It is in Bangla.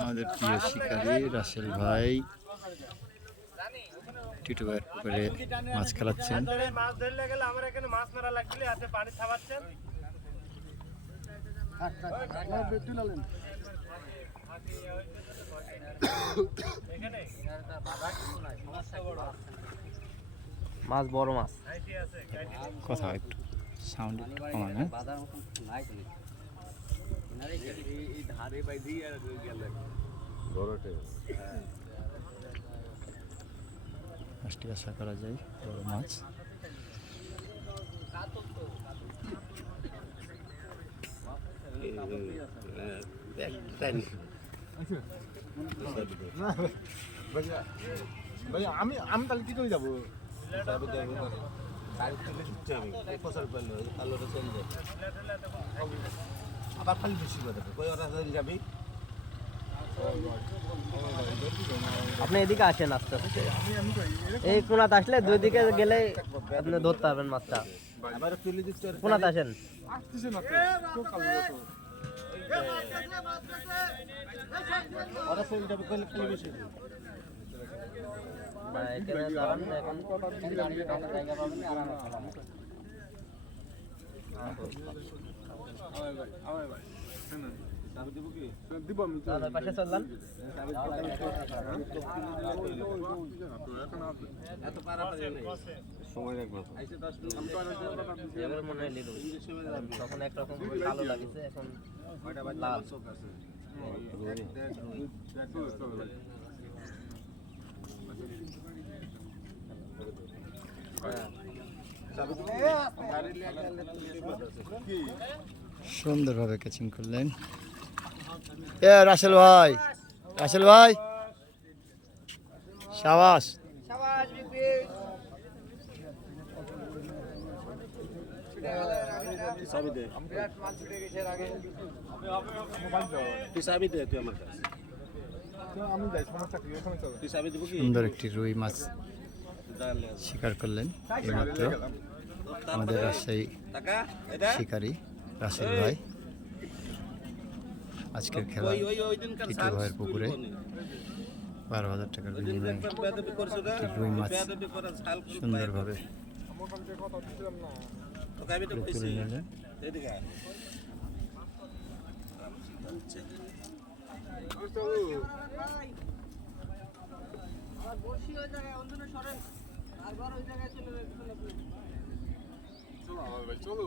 আমাদের প্রিয় শিকারী রাসেল ভাই টিটু ভাইয়ের পুকুরে মাছ খেলাচ্ছেন। মাছ ধরলে গেলে আমার এখানে মাছ মারা লাগলে হাতে পানি খাওয়াচ্ছেন। মাছ বড় মাছ। কথা একটু সাউন্ড কমান। মাছটি আশা করা যায় বড় মাছ। আমি তাহলে কি করে যাবো? আবার খালি বেশি কথা কই ওরা যাবি। আপনি এদিকে আসেন আস্তে আস্তে, এই কোনাতে আসলে দুই দিকে গেলে আপনি ধরতে পারবেন মাছটা। আবার তুলে দিচ্ছ কোনাতে আসেন। ওরা চলে যাবে কইলে খালি বেশি এখানে দাঁড়ান এখন জায়গা পাবেন আরামে খেলাম। পাশে চললাম মনে হয় তখন একরকম ভালো লাগছে, এখন লাল সুন্দরভাবে ক্যাচিং করলেন রাসেল ভাই। রাসেল ভাই শাবাশ। সুন্দর একটি রুই মাছ শিকার করলেন এইমাত্র আমাদের রাজশাহী শিকারী রাসেল ভাই। আজকের খেলা টিটু ভাইয়ের পুকুরে 12,000 টাকার বিনিময়ে রুই মাছ সুন্দরভাবে তুলে নিলেন। চলো